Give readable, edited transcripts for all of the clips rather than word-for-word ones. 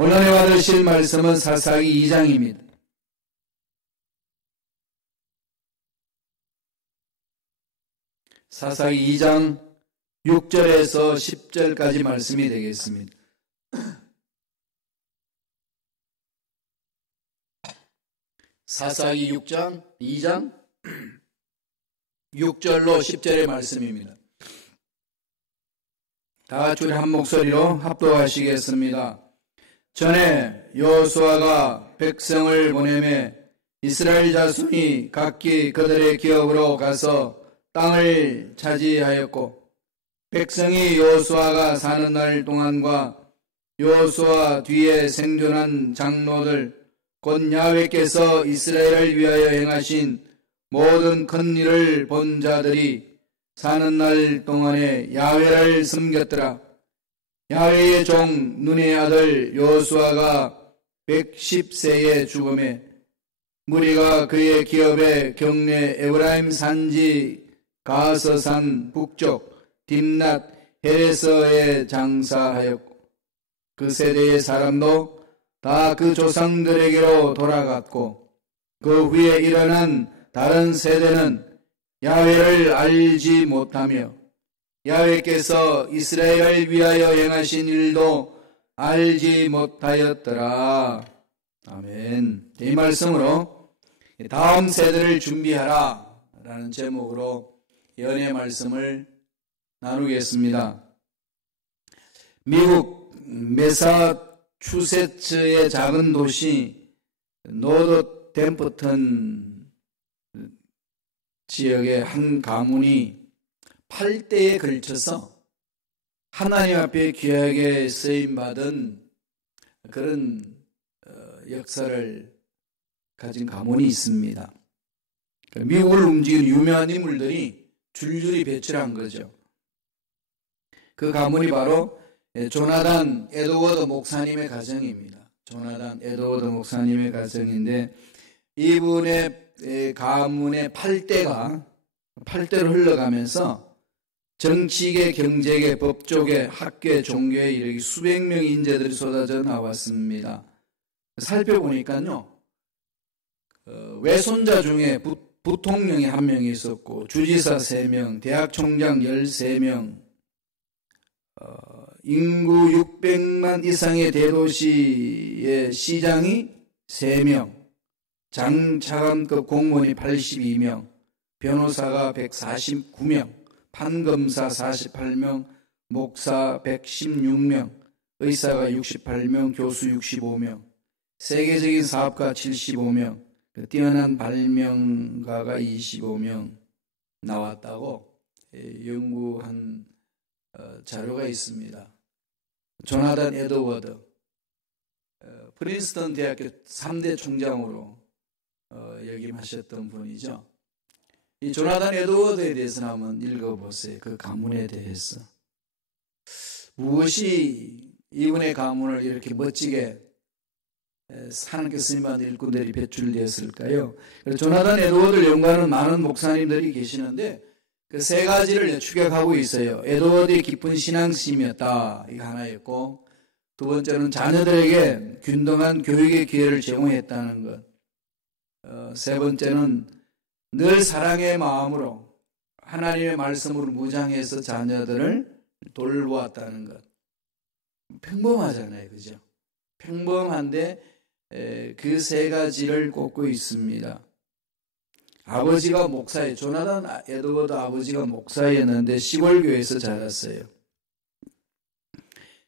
오늘 받으실 말씀은 사사기 2장입니다. 사사기 2장 6절에서 10절까지 말씀이 되겠습니다. 사사기 2장 6절로 10절의 말씀입니다. 다 같이 우리 한 목소리로 합독하시겠습니다. 전에 여호수아가 백성을 보내매 이스라엘 자손이 각기 그들의 기업으로 가서 땅을 차지하였고, 백성이 여호수아가 사는 날 동안과 여호수아 뒤에 생존한 장로들 곧 야훼께서 이스라엘을 위하여 행하신 모든 큰 일을 본 자들이 사는 날 동안에 야훼를 섬겼더라. 야훼의 종 눈의 아들 여호수아가 110세에 죽음에 무리가 그의 기업에 경내 에브라임 산지 가서산 북쪽 딥낫 헤레서에 장사하였고, 그 세대의 사람도 다 그 조상들에게로 돌아갔고, 그 후에 일어난 다른 세대는 야훼를 알지 못하며 야훼께서 이스라엘을 위하여 행하신 일도 알지 못하였더라. 아멘. 이 말씀으로 다음 세대를 준비하라 라는 제목으로 연의 말씀을 나누겠습니다. 미국 매사추세츠의 작은 도시 노더템프턴 지역의 한 가문이 8대에 걸쳐서 하나님 앞에 귀하게 쓰임받은 그런 역사를 가진 가문이 있습니다. 미국을 움직이는 유명한 인물들이 줄줄이 배출한 거죠. 그 가문이 바로 조나단 에드워드 목사님의 가정입니다. 조나단 에드워드 목사님의 가정인데, 이분의 가문의 8대로 흘러가면서 정치계, 경제계, 법조계, 학계, 종교에 이르기 수백 명의 인재들이 쏟아져 나왔습니다. 살펴보니까요, 외손자 중에 부통령이 한 명이 있었고, 주지사 3명, 대학 총장 13명, 인구 600만 이상의 대도시의 시장이 3명, 장차관급 공무원이 82명, 변호사가 149명, 판검사 48명, 목사 116명, 의사가 68명, 교수 65명, 세계적인 사업가 75명, 뛰어난 발명가가 25명 나왔다고 연구한 자료가 있습니다. 조나단 에드워드, 프린스턴 대학교 3대 총장으로 역임하셨던 분이죠. 이 조나단 에드워드에 대해서 한번 읽어보세요. 그 가문에 대해서. 무엇이 이분의 가문을 이렇게 멋지게 하나님께 쓰임받은 일꾼들이 배출되었을까요? 조나단 에드워드를 연구하는 많은 목사님들이 계시는데, 그 세 가지를 추격하고 있어요. 에드워드의 깊은 신앙심이었다, 이거 하나였고, 두 번째는 자녀들에게 균등한 교육의 기회를 제공했다는 것, 세 번째는 늘 사랑의 마음으로 하나님의 말씀으로 무장해서 자녀들을 돌보았다는 것. 평범하잖아요, 그죠? 평범한데 그 세 가지를 꼽고 있습니다. 아버지가 목사예요. 조나단 에드워드 아버지가 목사였는데 시골교회에서 자랐어요.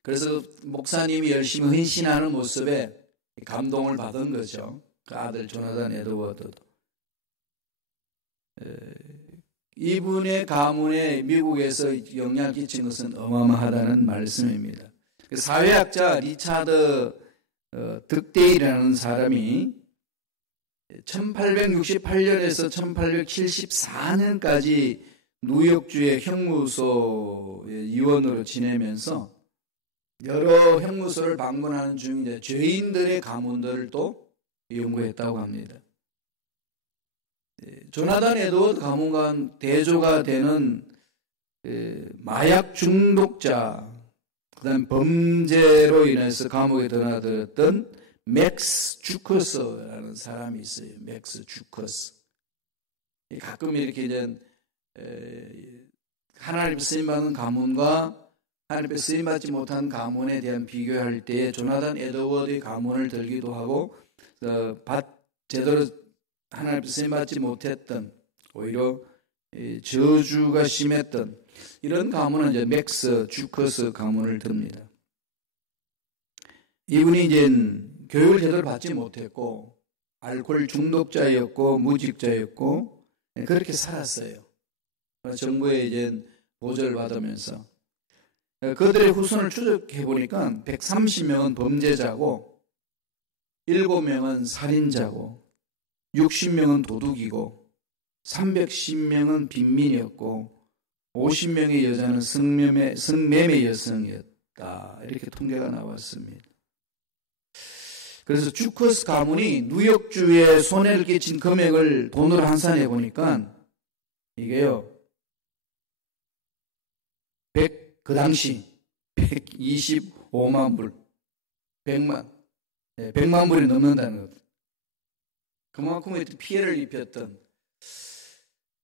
그래서 목사님이 열심히 헌신하는 모습에 감동을 받은 거죠. 그 아들 조나단 에드워드도. 이분의 가문에 미국에서 영향을 끼친 것은 어마어마하다는 말씀입니다. 사회학자 리차드 득데일이라는 사람이 1868년에서 1874년까지 뉴욕주의 형무소의 위원으로 지내면서 여러 형무소를 방문하는 중인데 죄인들의 가문들을 또 연구했다고 합니다. 조나단 에드워드 가문과 대조가 되는 마약 중독자 그다음 범죄로 인해서 감옥에 드나들었던 맥스 주커스라는 사람이 있어요. 맥스 주커스. 가끔 이렇게 이제 하나님 쓰임받는 가문과 하나님께 쓰임받지 못한 가문에 대한 비교할 때 조나단 에드워드의 가문을 들기도 하고 제대로 하나님께 쓰임받지 못했던 오히려 저주가 심했던 이런 가문은 이제 맥스 주커스 가문을 듭니다. 이분이 이제 교육을 제대로 받지 못했고 알코올 중독자였고 무직자였고 그렇게 살았어요. 정부에 이제 보조를 받으면서 그들의 후손을 추적해 보니까 130명은 범죄자고 7명은 살인자고 60명은 도둑이고 310명은 빈민이었고 50명의 여자는 성매매 여성이었다. 이렇게 통계가 나왔습니다. 그래서 주커스 가문이 뉴욕주에 손해를 끼친 금액을 돈으로 환산해 보니까 이게요 그 당시 125만 불 100만 불이 넘는다는 것. 그만큼 피해를 입혔던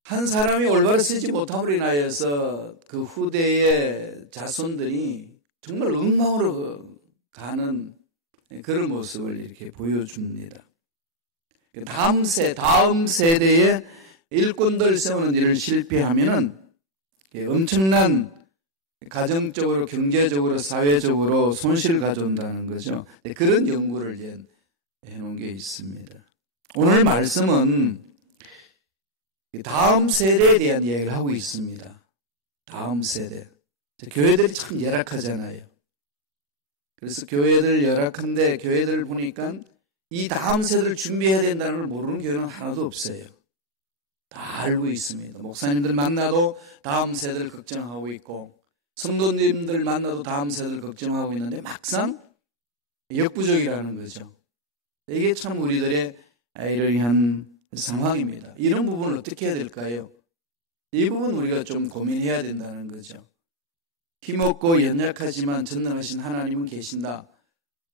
한 사람이 올바로 쓰지 못함으로 인하여서 그 후대의 자손들이 정말 엉망으로 가는 그런 모습을 이렇게 보여줍니다. 다음 세대의 일꾼들 세우는 일을 실패하면은 엄청난 가정적으로, 경제적으로, 사회적으로 손실을 가져온다는 거죠. 그런 연구를 이제 해놓은 게 있습니다. 오늘 말씀은 다음 세대에 대한 이야기를 하고 있습니다. 다음 세대. 교회들이 참 열악하잖아요. 그래서 교회들 열악한데 교회들을 보니까 이 다음 세대를 준비해야 된다는 걸 모르는 교회는 하나도 없어요. 다 알고 있습니다. 목사님들 만나도 다음 세대를 걱정하고 있고 성도님들 만나도 다음 세대를 걱정하고 있는데 막상 역부족이라는 거죠. 이게 참 우리들의 아이러니한 상황입니다. 이런 부분을 어떻게 해야 될까요? 이 부분 우리가 좀 고민해야 된다는 거죠. 힘없고 연약하지만 전능하신 하나님은 계신다.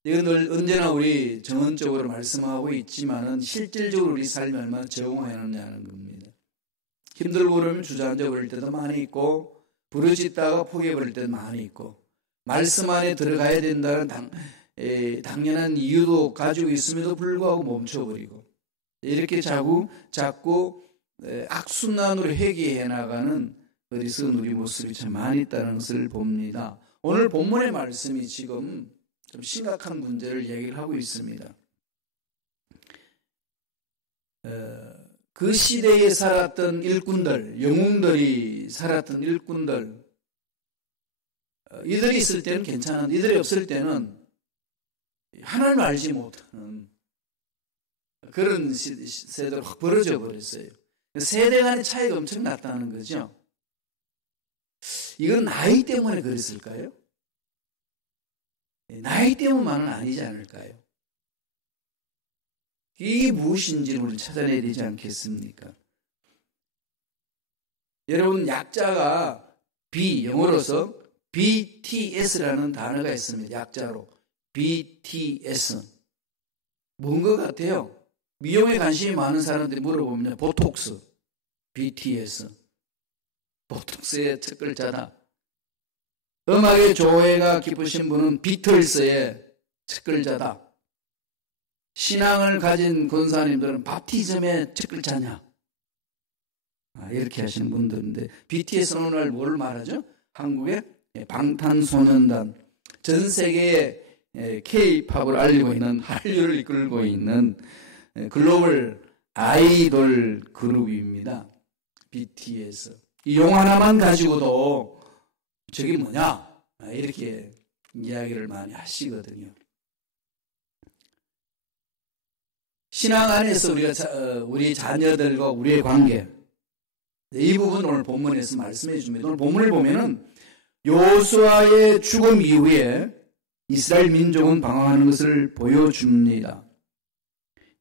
이건 언제나 우리 정언적으로 말씀하고 있지만은 실질적으로 우리 삶이 얼마나 적응하느냐는 겁니다. 힘들고 그러면 주저앉아 버릴 때도 많이 있고 부르짖다가 포기해버릴 때도 많이 있고 말씀 안에 들어가야 된다는 당연한 이유도 가지고 있음에도 불구하고 멈춰버리고 이렇게 자꾸 악순환으로 회귀해 나가는 어리석은 우리 모습이 참 많이 있다는 것을 봅니다. 오늘 본문의 말씀이 지금 좀 심각한 문제를 얘기를 하고 있습니다. 그 시대에 살았던 일꾼들, 영웅들이 살았던 일꾼들, 이들이 있을 때는 괜찮은데 이들이 없을 때는 하나님을 알지 못하는 그런 세대로 확 벌어져 버렸어요. 세대 간의 차이가 엄청 났다는 거죠. 이건 나이 때문에 그랬을까요? 나이 때문만은 아니지 않을까요? 이게 무엇인지를 우리 찾아내야 되지 않겠습니까? 여러분 약자가 영어로서 BTS라는 단어가 있습니다. 약자로 BTS 뭔 것 같아요? 미용에 관심이 많은 사람들이 물어보면 보톡스, BTS 보톡스의 첫 글자다. 음악의 조예가 깊으신 분은 비틀스의 첫 글자다. 신앙을 가진 권사님들은 바티즘의 첫 글자냐? 이렇게 하시는 분들인데 BTS는 오늘 뭘 말하죠? 한국의 방탄소년단, 전 세계에 K-팝을 알리고 있는 한류를 이끌고 있는 글로벌 아이돌 그룹입니다. BTS. 이 용 하나만 가지고도 저게 뭐냐? 이렇게 이야기를 많이 하시거든요. 신앙 안에서 우리 자녀들과 우리의 관계, 이 부분 오늘 본문에서 말씀해 줍니다. 오늘 본문을 보면은 요수아의 죽음 이후에 이스라엘 민족은 방황하는 것을 보여줍니다.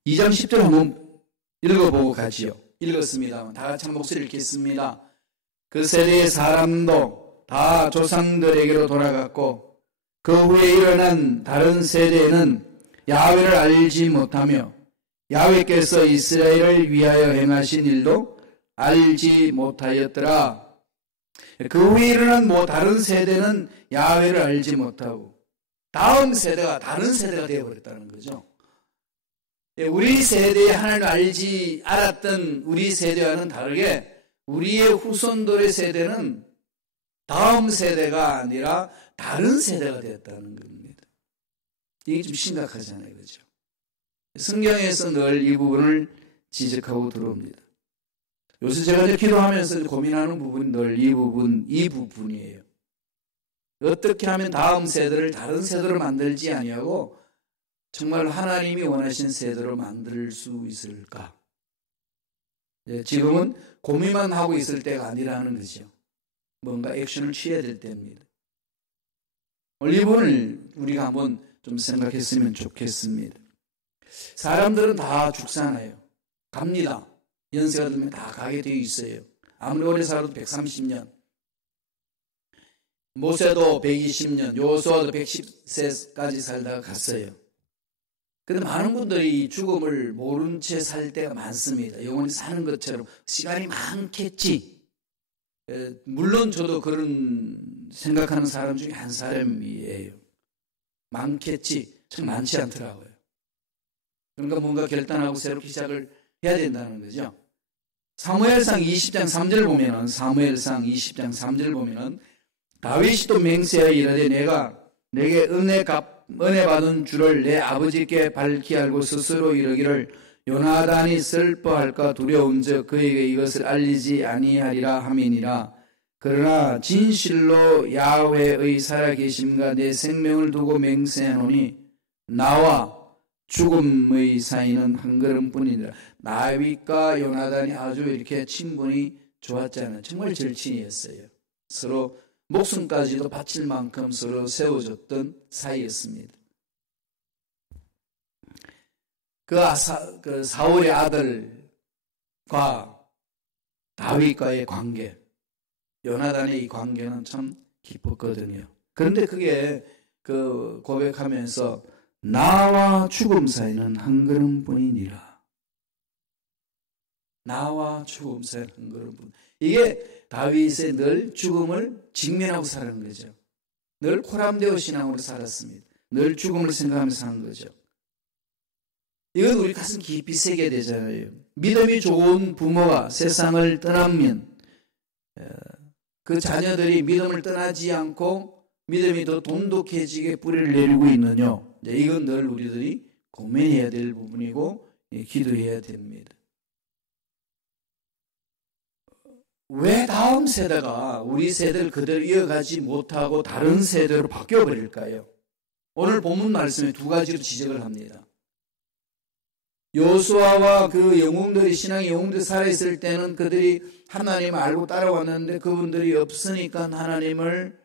2장 10절 한번 읽어보고 가지요. 읽었습니다. 다 같이 한 목소리 읽겠습니다. 그 세대의 사람도 다 조상들에게로 돌아갔고 그 후에 일어난 다른 세대는 야훼를 알지 못하며 야훼께서 이스라엘을 위하여 행하신 일도 알지 못하였더라. 그 후에 일어난 다른 세대는 야훼를 알지 못하고 다음 세대가 다른 세대가 되어버렸다는 거죠. 우리 세대에 하나님을 알았던 우리 세대와는 다르게 우리의 후손들의 세대는 다음 세대가 아니라 다른 세대가 되었다는 겁니다. 이게 좀 심각하잖아요. 그렇죠? 성경에서 늘 이 부분을 지적하고 들어옵니다. 요새 제가 이제 기도하면서 고민하는 부분이 늘 이 부분이에요. 어떻게 하면 다음 세대를 다른 세대로 만들지 아니하고 정말 하나님이 원하신 세대로 만들 수 있을까? 지금은 고민만 하고 있을 때가 아니라는 거죠. 뭔가 액션을 취해야 될 때입니다. 오늘 이 부분을 우리가 한번 좀 생각했으면 좋겠습니다. 사람들은 다 죽잖아요. 갑니다. 연세가 들면 다 가게 되어 있어요. 아무리 오래 살아도 130년. 모세도 120년, 여호수아도 110세까지 살다가 갔어요. 그런데 많은 분들이 죽음을 모른 채 살 때가 많습니다. 영원히 사는 것처럼 시간이 많겠지. 물론 저도 그런 생각하는 사람 중에 한 사람이에요. 많겠지. 참 많지 않더라고요. 그러니까 뭔가 결단하고 새롭게 시작을 해야 된다는 거죠. 사무엘상 20장 3절 보면은 사무엘상 20장 3절 보면은 다윗이 또 맹세하여 이르되 내가 내게 은혜 받은 줄을 내 아버지께 밝히 알고 스스로 이르기를 요나단이 슬퍼할까 두려운즉 그에게 이것을 알리지 아니하리라 함이니라. 그러나 진실로 야훼의 살아계심과 내 생명을 두고 맹세하노니 나와 죽음의 사이는 한 걸음뿐이니라. 다윗과 요나단이 아주 이렇게 친분이 좋았잖아요. 정말 절친이었어요. 서로 목숨까지도 바칠 만큼 서로 세워줬던 사이였습니다. 그 사울의 아들과 다윗과의 관계, 요나단의 이 관계는 참 깊었거든요. 그런데 그게 그 고백하면서 나와 죽음 사이는 한 걸음뿐이니라. 나와 죽음 사이는 한 걸음뿐. 이게 다윗의 늘 죽음을 직면하고 사는 거죠. 늘 코람데오 신앙으로 살았습니다. 늘 죽음을 생각하면서 사는 거죠. 이건 우리 가슴 깊이 새겨야 되잖아요. 믿음이 좋은 부모가 세상을 떠나면 그 자녀들이 믿음을 떠나지 않고 믿음이 더 돈독해지게 뿌리를 내리고 있느냐. 이건 늘 우리들이 고민해야 될 부분이고 기도해야 됩니다. 왜 다음 세대가 우리 세대를 그대로 이어가지 못하고 다른 세대로 바뀌어버릴까요? 오늘 본문 말씀에 두 가지로 지적을 합니다. 여호수아와 그 영웅들이 신앙의 영웅들이 살아있을 때는 그들이 하나님을 알고 따라왔는데 그분들이 없으니까 하나님을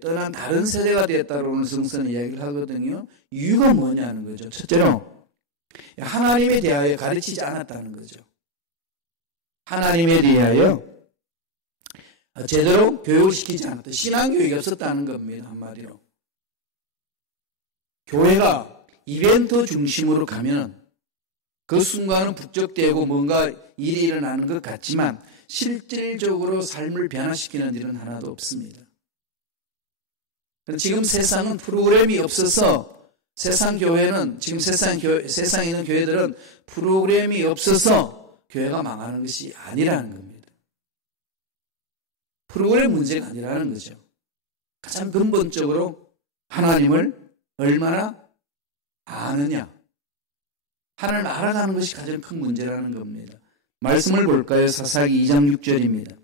떠난 다른 세대가 되었다고 오늘 성서는 이야기를 하거든요. 이유가 뭐냐는 거죠. 첫째로 하나님에 대하여 가르치지 않았다는 거죠. 하나님에 대하여 제대로 교육을 시키지 않았다. 신앙교육이 없었다는 겁니다. 한마디로. 교회가 이벤트 중심으로 가면 그 순간은 북적대고 뭔가 일이 일어나는 것 같지만 실질적으로 삶을 변화시키는 일은 하나도 없습니다. 지금 세상은 프로그램이 없어서 세상 교회는 지금 세상에 있는 교회들은 프로그램이 없어서 교회가 망하는 것이 아니라는 겁니다. 프로그램 문제가 아니라는 거죠. 가장 근본적으로 하나님을 얼마나 아느냐. 하나님을 알아가는 것이 가장 큰 문제라는 겁니다. 말씀을 볼까요? 사사기 2장 6절입니다.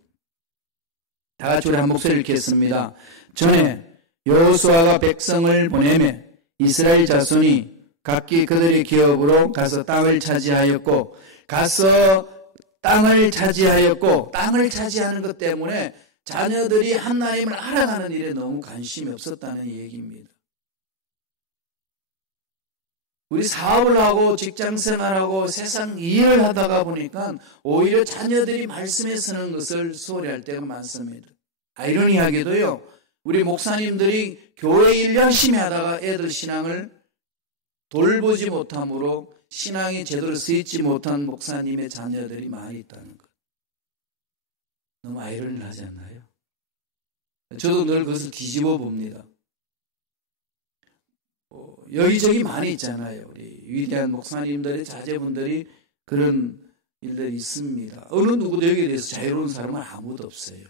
다 같이 우리 한 목소리 읽겠습니다. 전에 여호수아가 백성을 보내매 이스라엘 자손이 각기 그들의 기업으로 가서 땅을 차지하였고 땅을 차지하는 것 때문에 자녀들이 하나님을 알아가는 일에 너무 관심이 없었다는 얘기입니다. 우리 사업을 하고 직장생활하고 세상 일을 하다가 보니까 오히려 자녀들이 말씀에 서는 것을 소홀히 할 때가 많습니다. 아이러니하게도요. 우리 목사님들이 교회 일 열심히 하다가 애들 신앙을 돌보지 못함으로 신앙이 제대로 쓰이지 못한 목사님의 자녀들이 많이 있다는 것. 너무 아이러니하지 않나요? 저도 늘 그것을 뒤집어 봅니다. 여기저기 많이 있잖아요. 우리 위대한 목사님들의 자제분들이 그런 일들이 있습니다. 어느 누구도 여기에 대해서 자유로운 사람은 아무도 없어요.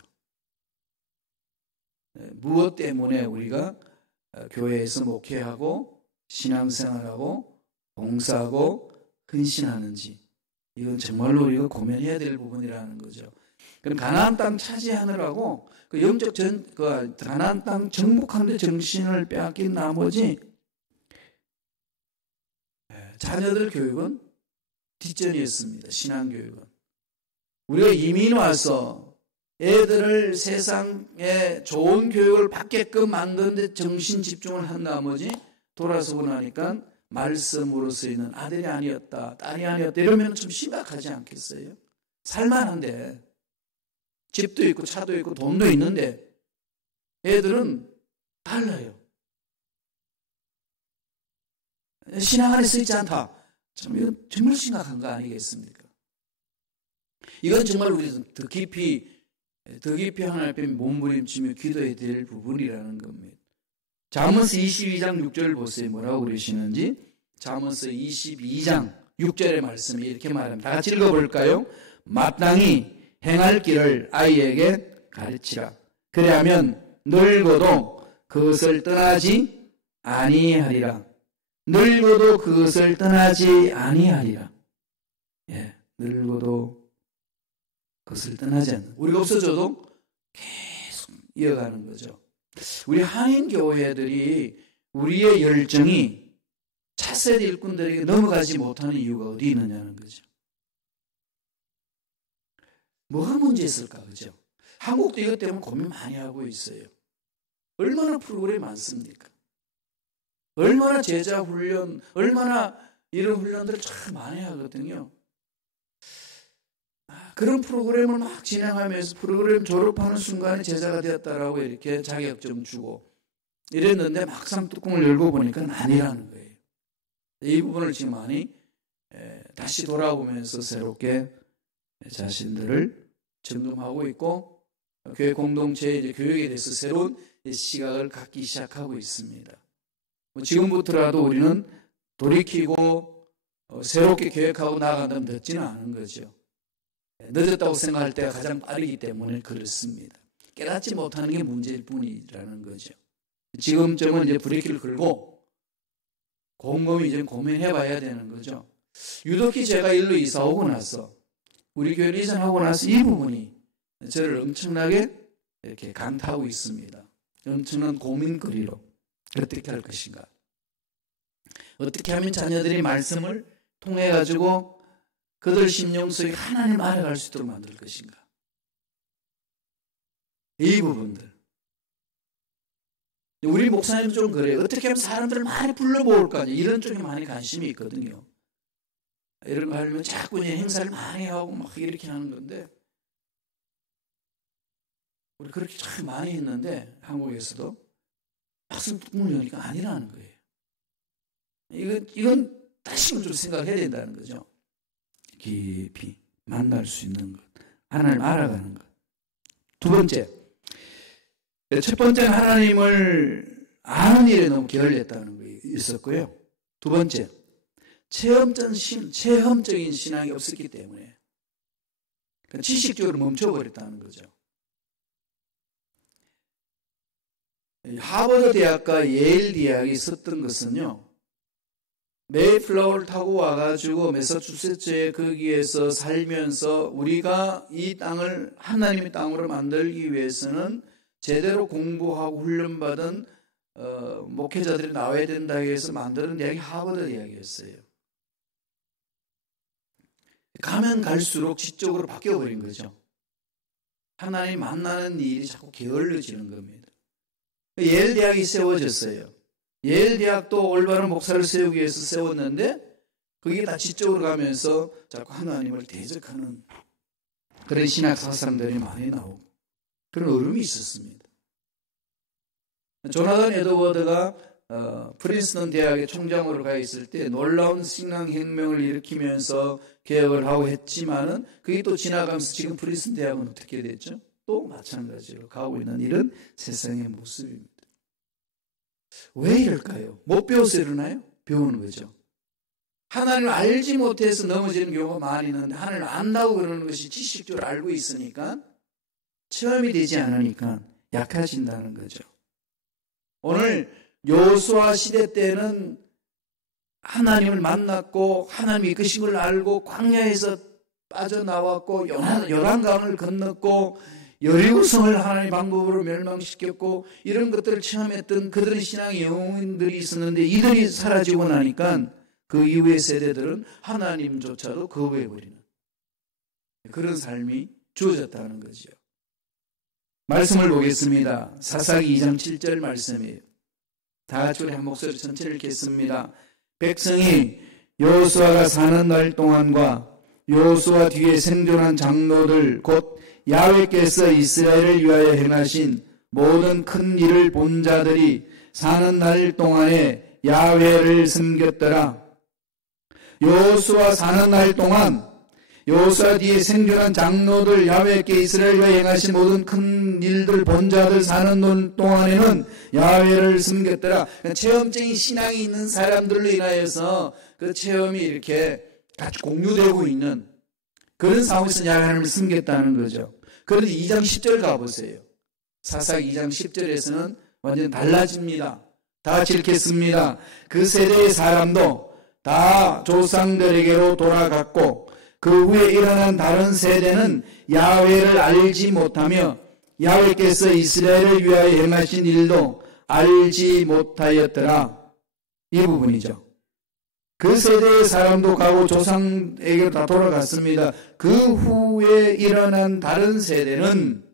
무엇 때문에 우리가 교회에서 목회하고 신앙생활하고 봉사하고 헌신하는지, 이건 정말로 우리가 고민해야 될 부분이라는 거죠. 그럼 가나안 땅 차지하느라고 그 영적 가나안 땅 정복하는 데 정신을 빼앗긴 나머지 자녀들 교육은 뒷전이었습니다. 신앙교육은. 우리가 이민 와서 애들을 세상에 좋은 교육을 받게끔 만드는 데 정신 집중을 한 나머지 돌아서고 나니까 말씀으로서 있는 아들이 아니었다, 딸이 아니었다 이러면 좀 심각하지 않겠어요? 살만한데 집도 있고 차도 있고 돈도 있는데 애들은 달라요. 신앙 안에 쓰이지 않다. 참 이건 정말 심각한 거 아니겠습니까? 이건 정말 우리 더 깊이 하나님 앞에 몸부림치며 기도해야 될 부분이라는 겁니다. 잠언서 22장 6절 보세요. 뭐라고 그러시는지. 잠언서 22장 6절의 말씀이 이렇게 말합니다. 다 같이 읽어볼까요? 마땅히 행할 길을 아이에게 가르치라. 그래야면 늙어도 그것을 떠나지 아니하리라. 늙어도 그것을 떠나지 아니하리라. 예, 늙어도 그것을 떠나지 않는. 우리가 없어져도 계속 이어가는 거죠. 우리 한인 교회들이 우리의 열정이 차세대 일꾼들에게 넘어가지 못하는 이유가 어디 있느냐는 거죠. 뭐가 문제였을까, 그죠? 한국도 이것 때문에 고민 많이 하고 있어요. 얼마나 프로그램이 많습니까? 얼마나 제자 훈련, 얼마나 이런 훈련들을 참 많이 하거든요. 그런 프로그램을 막 진행하면서 프로그램 졸업하는 순간에 제자가 되었다라고 이렇게 자격증 주고 이랬는데 막상 뚜껑을 열고 보니까 아니라는 거예요. 이 부분을 지금 많이 다시 돌아보면서 새롭게 자신들을 점검하고 있고 교회 공동체의 이제 교육에 대해서 새로운 시각을 갖기 시작하고 있습니다. 지금부터라도 우리는 돌이키고 새롭게 계획하고 나아간다면 늦지는 않은 거죠. 늦었다고 생각할 때가 가장 빠르기 때문에 그렇습니다. 깨닫지 못하는 게 문제일 뿐이라는 거죠. 지금쯤은 이제 브레이크를 걸고 곰곰이 이제 고민해 봐야 되는 거죠. 유독히 제가 일로 이사 오고 나서 우리 교회를 이전하고 나서 이 부분이 저를 엄청나게 이렇게 강타하고 있습니다. 엄청난 고민거리로 어떻게 할 것인가? 어떻게 하면 자녀들이 말씀을 통해 가지고 그들 심령 속에 하나님을 알아갈 수 있도록 만들 것인가? 이 부분들. 우리 목사님도 좀 그래요. 어떻게 하면 사람들을 많이 불러모을까? 이런 쪽에 많이 관심이 있거든요. 이런 거 하려면 자꾸 행사를 많이 하고 막 이렇게 하는 건데 우리 그렇게 참 많이 했는데 한국에서도 막상 뚜껑을 여니까 아니라는 거예요. 이건 다시 좀 생각을 해야 된다는 거죠. 깊이 만날 수 있는 것, 하나님 알아가는 것. 두 번째, 첫 번째는 하나님을 아는 일에 너무 게을렸다는 게 있었고요. 두 번째, 체험적인 신앙이 없었기 때문에 지식적으로 멈춰버렸다는 거죠. 하버드 대학과 예일 대학이 썼던 것은요, 메이플라워를 타고 와가지고 매사추세츠에 거기에서 살면서 우리가 이 땅을 하나님의 땅으로 만들기 위해서는 제대로 공부하고 훈련받은 목회자들이 나와야 된다 해서 만드는 대학이 하버드 대학이었어요. 가면 갈수록 지적으로 바뀌어버린 거죠. 하나님 만나는 일이 자꾸 게을러지는 겁니다. 예일 대학이 세워졌어요. 예일 대학도 올바른 목사를 세우기 위해서 세웠는데 그게 다 지적으로 가면서 자꾸 하나님을 대적하는 그런 신학 사상들이 많이 나오고 그런 어려움이 있었습니다. 조나단 에드워드가 프린스턴 대학의 총장으로 가 있을 때 놀라운 신앙혁명을 일으키면서 개혁을 하고 했지만은 그게 또 지나가면서 지금 프린스턴 대학은 어떻게 됐죠? 또 마찬가지로 가고 있는 이런 세상의 모습입니다. 왜 이럴까요? 못 배워서 이러나요? 배우는 거죠. 하나님을 알지 못해서 넘어지는 경우가 많이 있는데 하나님을 안다고 그러는 것이 지식적으로 알고 있으니까 체험이 되지 않으니까 약해진다는 거죠. 오늘 여호수아 시대 때는 하나님을 만났고 하나님이 이끄신 걸 알고 광야에서 빠져나왔고 요단강을 건넜고 여리고성을 하나님의 방법으로 멸망시켰고 이런 것들을 체험했던 그들의 신앙의 영웅들이 있었는데 이들이 사라지고 나니까 그 이후의 세대들은 하나님조차도 거부해버리는 그런 삶이 주어졌다는 거죠. 말씀을 보겠습니다. 사사기 2장 7절 말씀이에요. 다 같이 우리 한 목소리 전체를 읽겠습니다. 백성이 여호수아가 사는 날 동안과 여호수아 뒤에 생존한 장로들 곧 야훼께서 이스라엘을 위하여 행하신 모든 큰 일을 본 자들이 사는 날 동안에 야훼를 섬겼더라. 여호수아 사는 날 동안 여호수아 뒤에 생존한 장로들 야훼께 이스라엘 위하여 행하신 모든 큰 일들 본 자들 사는 동안에는 야훼를 섬겼더라. 체험적인 신앙이 있는 사람들로 인하여서 그 체험이 이렇게 같이 공유되고 있는 그런 상황에서 하나님을 섬겼다는 거죠. 그런데 2장 10절 가보세요. 사사기 2장 10절에서는 완전히 달라집니다. 다 같이 읽겠습니다. 그 세대의 사람도 다 조상들에게로 돌아갔고 그 후에 일어난 다른 세대는 야훼를 알지 못하며 야훼께서 이스라엘을 위하여 행하신 일도 알지 못하였더라. 이 부분이죠. 그 세대의 사람도 가고 조상에게로 다 돌아갔습니다. 그 후에 일어난 다른 세대는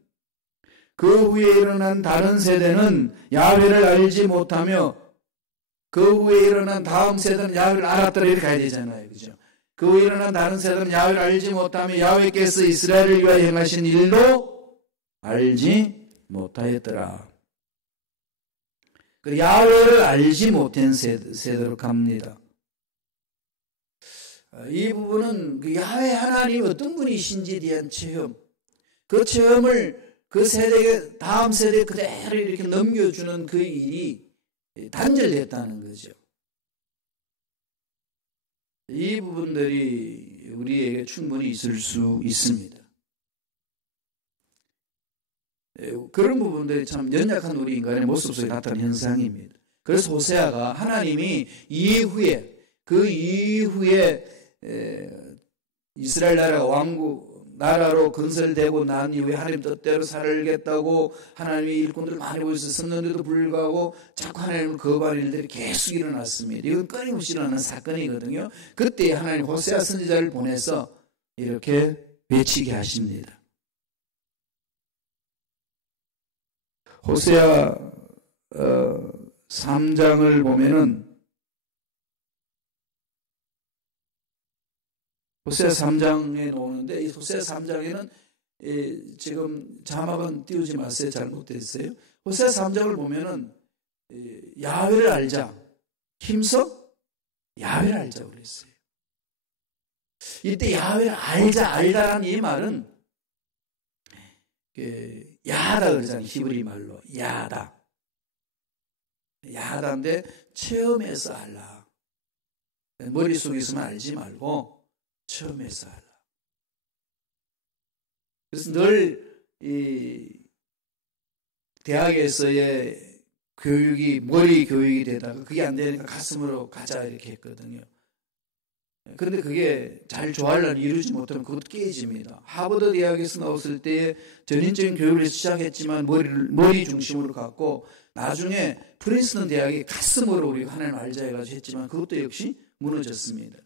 야훼를 알지 못하며 그 후에 일어난 다음 세대는 야훼를 알았더라 이렇게 가야 되잖아요. 그죠? 그 후에 일어난 다른 세대는 야훼를 알지 못하며 야훼께서 이스라엘을 위하여 행하신 일도 알지 못하였더라. 야훼를 알지 못한 세대로 갑니다. 이 부분은 그 야훼 하나님이 어떤 분이신지에 대한 체험, 그 체험을 그 세대에 다음 세대에 그대로 이렇게 넘겨주는 그 일이 단절됐다는 거죠. 이 부분들이 우리에게 충분히 있을 수 있습니다. 그런 부분들이 참 연약한 우리 인간의 모습 속에 나타난 현상입니다. 그래서 호세아가 하나님이 그 이후에 이스라엘 나라가 왕국 나라로 건설되고 난 이후에 하나님 뜻대로 살겠다고 하나님이 일꾼들을 많이 보였었는데도 불구하고 자꾸 하나님을 거부하는 일들이 계속 일어났습니다. 이건 끊임없이 일어나는 사건이거든요. 그때 하나님 호세아 선지자를 보내서 이렇게 외치게 하십니다. 호세아 3장을 보면은 호세아 3장에 나오는데 이 호세아 3장에는 지금 자막은 띄우지 마세요. 잘못됐어요. 호세아 3장을 보면은 야훼를 알자. 힘써 야훼를 알자고 그랬어요. 이때 야훼를 알자라는 이 말은 야하다 그러잖아요. 히브리 말로 야하다인데 체험해서 알라. 머릿속에 있으면 알지 말고 체험해서 알라. 그래서 늘 이 대학에서의 교육이 머리 교육이 되다가 그게 안 되니까 가슴으로 가자 이렇게 했거든요. 그런데 그게 잘 조화를 이루지 못하면 그것도 깨집니다. 하버드 대학에서 나왔을 때 전인적인 교육을 시작했지만 머리 중심으로 갔고 나중에 프린스턴 대학이 가슴으로 우리 하나님 알자 해가지고 했지만 그것도 역시 무너졌습니다.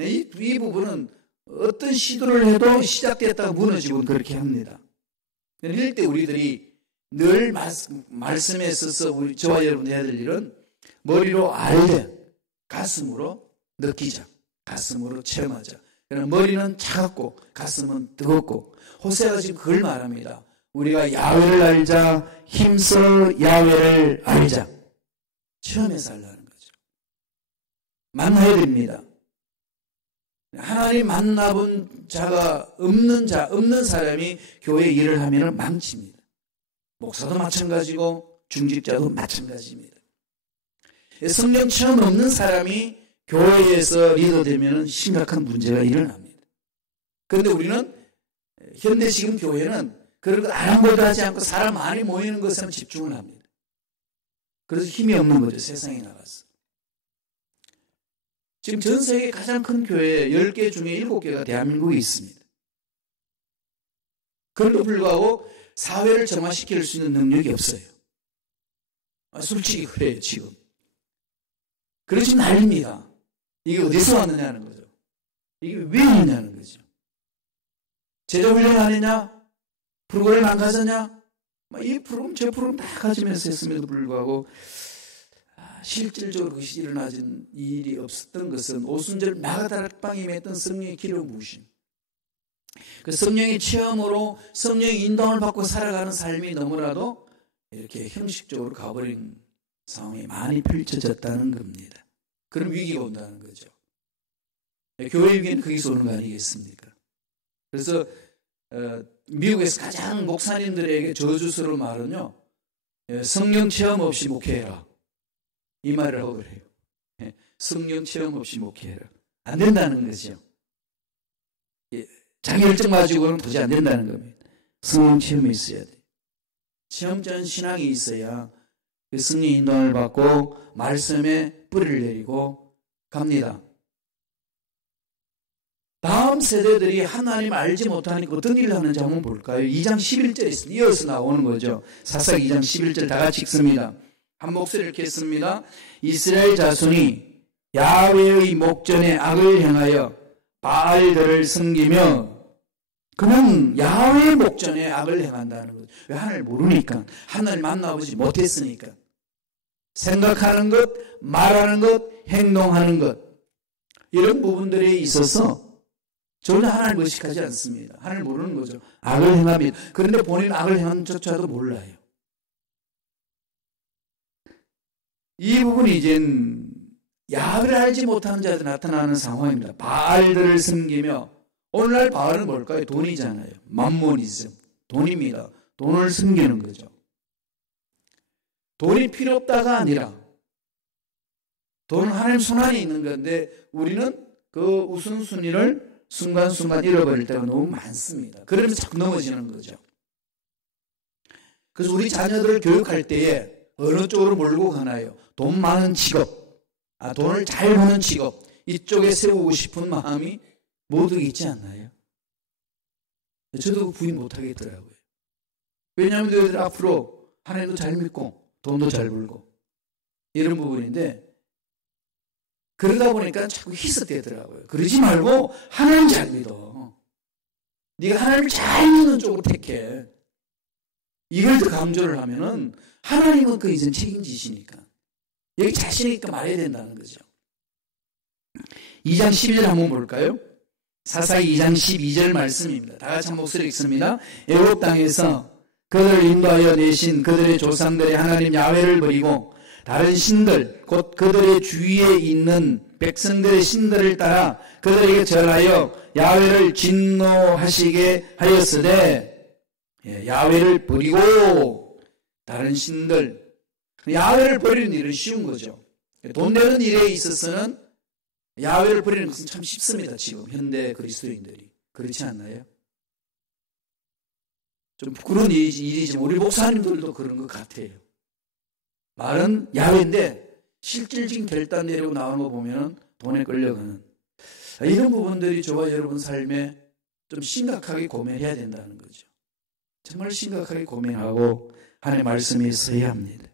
이 부분은 어떤 시도를 해도 시작됐다가 무너지고 그렇게 합니다. 이럴 때 우리들이 늘 말씀에 있어서 저와 여러분 해야 될 일은 머리로 알되 가슴으로 느끼자. 가슴으로 체험하자. 머리는 차갑고 가슴은 뜨겁고 호세아가 지금 그걸 말합니다. 우리가 야훼를 알자, 힘써 야훼를 알자. 체험해서 알라는 거죠. 만나야 됩니다. 하나님 만나본 자가 없는 사람이 교회 일을 하면 망칩니다. 목사도 마찬가지고 중직자도 마찬가지입니다. 성령 체험 없는 사람이 교회에서 리더 되면 심각한 문제가 일어납니다. 그런데 우리는 현대 지금 교회는 그런 것 아무것도 하지 않고 사람 많이 모이는 것에만 집중을 합니다. 그래서 힘이 없는 거죠. 세상에 나가서. 지금 전 세계 가장 큰 교회 10개 중에 7개가 대한민국에 있습니다. 그럼에도 불구하고 사회를 정화시킬 수 있는 능력이 없어요. 솔직히 그래요, 지금. 그래서 지금 난립니다. 이게 어디서 왔느냐는 거죠. 이게 왜 왔느냐는 거죠. 제자훈련 하느냐? 프로그램 안 가졌냐? 이 프로그램, 저 프로그램 다 가지면서 했음에도 불구하고 실질적으로 그것이 일어나진 일이 없었던 것은 오순절 마가다락방에 맺던 성령의 기름 부으심. 그 성령의 체험으로 성령의 인도함을 받고 살아가는 삶이 너무나도 이렇게 형식적으로 가버린 상황이 많이 펼쳐졌다는 겁니다. 그런 위기가 온다는 거죠. 교회 위기는 거기서 오는 거 아니겠습니까? 그래서 미국에서 가장 목사님들에게 저주스러운 말은요, 성령 체험 없이 목회해라. 이 말을 하고 그래요. 성령 체험 없이 목회해라. 안 된다는 거죠. 자결증 가지고는 도저히 안 된다는 겁니다. 성령 체험이 있어야 돼요. 체험전 신앙이 있어야 그 성령 인도함을 받고 말씀에 뿌리를 내리고 갑니다. 다음 세대들이 하나님 알지 못하니까 어떤 일을 하는지 한번 볼까요? 2장 11절에 있습니다. 이어서 나오는 거죠. 사사기 2장 11절 다 같이 읽습니다. 한 목소리 이렇게 했습니다. 이스라엘 자손이 야훼의 목전에 악을 행하여 바알들을 섬기며, 그는 야훼의 목전에 악을 행한다는 거죠. 왜 하나님을 모르니까, 하나님을 만나보지 못했으니까. 생각하는 것, 말하는 것, 행동하는 것, 이런 부분들에 있어서 전혀 하나님을 의식하지 않습니다. 하나님을 모르는 거죠. 악을 행합니다. 그런데 본인은 악을 행하는 조차도 몰라요. 이 부분이 이젠 야훼를 알지 못하는 자들이 나타나는 상황입니다. 바알들을 섬기며, 오늘날 바알은 뭘까요? 돈이잖아요. 맘모니즘. 돈입니다. 돈을 섬기는 거죠. 돈이 필요 없다가 아니라 돈은 하나님 손 안에 있는 건데 우리는 그 우선순위를 순간순간 잃어버릴 때가 너무 많습니다. 그러면서 자꾸 넘어지는 거죠. 그래서 우리 자녀들을 교육할 때에 어느 쪽으로 몰고 가나요? 돈 많은 직업, 돈을 잘 버는 직업, 이쪽에 세우고 싶은 마음이 모두 있지 않나요? 저도 부인 못하겠더라고요. 왜냐하면 너희들 앞으로 하나님도 잘 믿고 돈도 잘 벌고 이런 부분인데, 그러다 보니까 자꾸 희석되더라고요. 그러지 말고 하나님 잘 믿어. 네가 하나님을 잘 믿는 쪽으로 택해. 이걸 더 강조를 하면은 하나님은 그 이전 책임지시니까. 여기 자신 있게 말해야 된다는 거죠. 2장 12절 한번 볼까요? 사사기 2장 12절 말씀입니다. 다 같이 한 목소리 읽습니다. 애굽 땅에서 그들을 인도하여 내신 그들의 조상들의 하나님 야훼를 버리고 다른 신들, 곧 그들의 주위에 있는 백성들의 신들을 따라 그들에게 절하여 야훼를 진노하시게 하였으되, 야훼를 버리고 다른 신들, 야훼를 버리는 일은 쉬운 거죠. 돈 되는 일에 있어서는 야훼를 버리는 것은 참 쉽습니다. 지금 현대 그리스도인들이 그렇지 않나요? 좀 부끄러운 일이지만 우리 목사님들도 그런 것 같아요. 말은 야훼인데 실질적인 결단 내리고 나오는 거 보면 돈에 끌려가는 이런 부분들이 저와 여러분 삶에 좀 심각하게 고민해야 된다는 거죠. 정말 심각하게 고민하고 하나님의 말씀에 서야 합니다.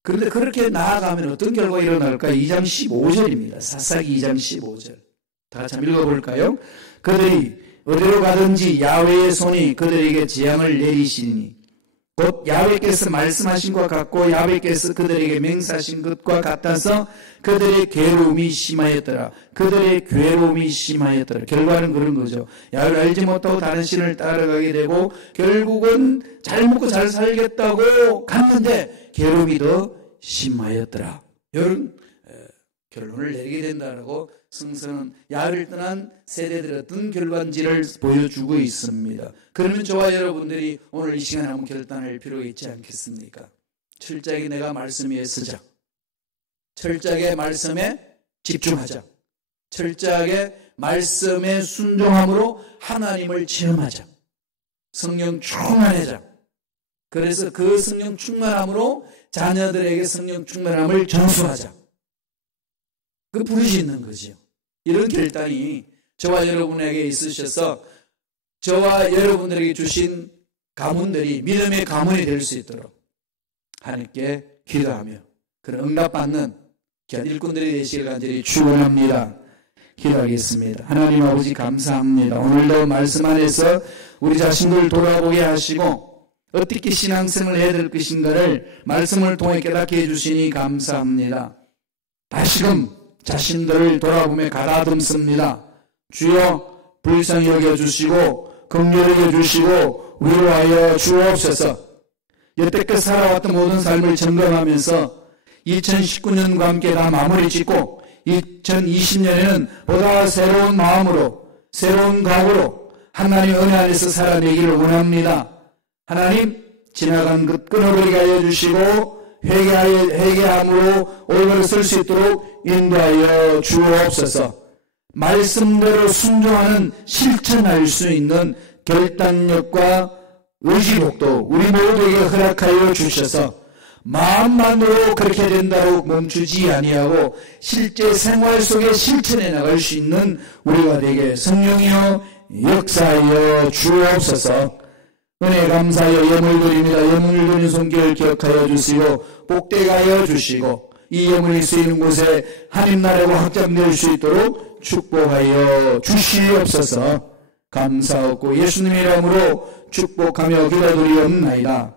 그런데 그렇게 나아가면 어떤 결과가 일어날까요? 2장 15절입니다. 사사기 2장 15절. 다 같이 한번 읽어볼까요? 그들이 어디로 가든지 야훼의 손이 그들에게 재앙을 내리시니 곧 야훼께서 말씀하신 것 같고 야훼께서 그들에게 맹세하신 것과 같아서 그들의 괴로움이 심하였더라. 그들의 괴로움이 심하였더라. 결과는 그런 거죠. 야훼를 알지 못하고 다른 신을 따라가게 되고 결국은 잘 먹고 잘 살겠다고 갔는데 괴로움이 더 심하였더라. 이런 결론을 내리게 된다고 성서는 야훼를 떠난 세대들의 어떤 결과인지를 보여주고 있습니다. 그러면 저와 여러분들이 오늘 이 시간에 한번 결단할 필요가 있지 않겠습니까? 철저하게 내가 말씀 위에 서자. 철저하게 말씀에 집중하자. 철저하게 말씀에 순종함으로 하나님을 체험하자. 성령 충만하자. 그래서 그 성령 충만함으로 자녀들에게 성령 충만함을 전수하자. 그 부르시 있는 거죠. 이런 결단이 저와 여러분에게 있으셔서 저와 여러분들에게 주신 가문들이 믿음의 가문이 될 수 있도록 하나님께 기도하며 그런 응답받는 귀한 일꾼들이 되시길 간절히 축원합니다. 기도하겠습니다. 하나님 아버지 감사합니다. 오늘도 말씀 안에서 우리 자신을 돌아보게 하시고 어떻게 신앙생활을 해야 될 것인가를 말씀을 통해 깨닫게 해주시니 감사합니다. 다시금 자신들을 돌아보며 가다듬습니다. 주여 불쌍히 여겨주시고 긍휼히 여겨주시고 위로하여 주옵소서. 여태껏 살아왔던 모든 삶을 점검하면서 2019년과 함께 다 마무리 짓고 2020년에는 보다 새로운 마음으로 새로운 각오로 하나님 은혜 안에서 살아내기를 원합니다. 하나님 지나간 것 끊어버리게 하여 주시고 회개함으로 올바로 설 수 있도록 인도하여 주옵소서. 말씀대로 순종하는 실천할 수 있는 결단력과 의지력도 우리 모두에게 허락하여 주셔서 마음만으로 그렇게 된다고 멈추지 아니하고 실제 생활 속에 실천해 나갈 수 있는 우리가 되게 성령이여 역사하여 주옵소서. 은혜 감사하여 예물 드립니다. 예물 드리는 손길 기억하여 주시고 복되게 하여 주시고 이 예물이 쓰이는 곳에 하나님 나라가 확장될 수 있도록 축복하여 주시옵소서. 감사하고 예수님의 이름으로 축복하며 기도드리옵나이다.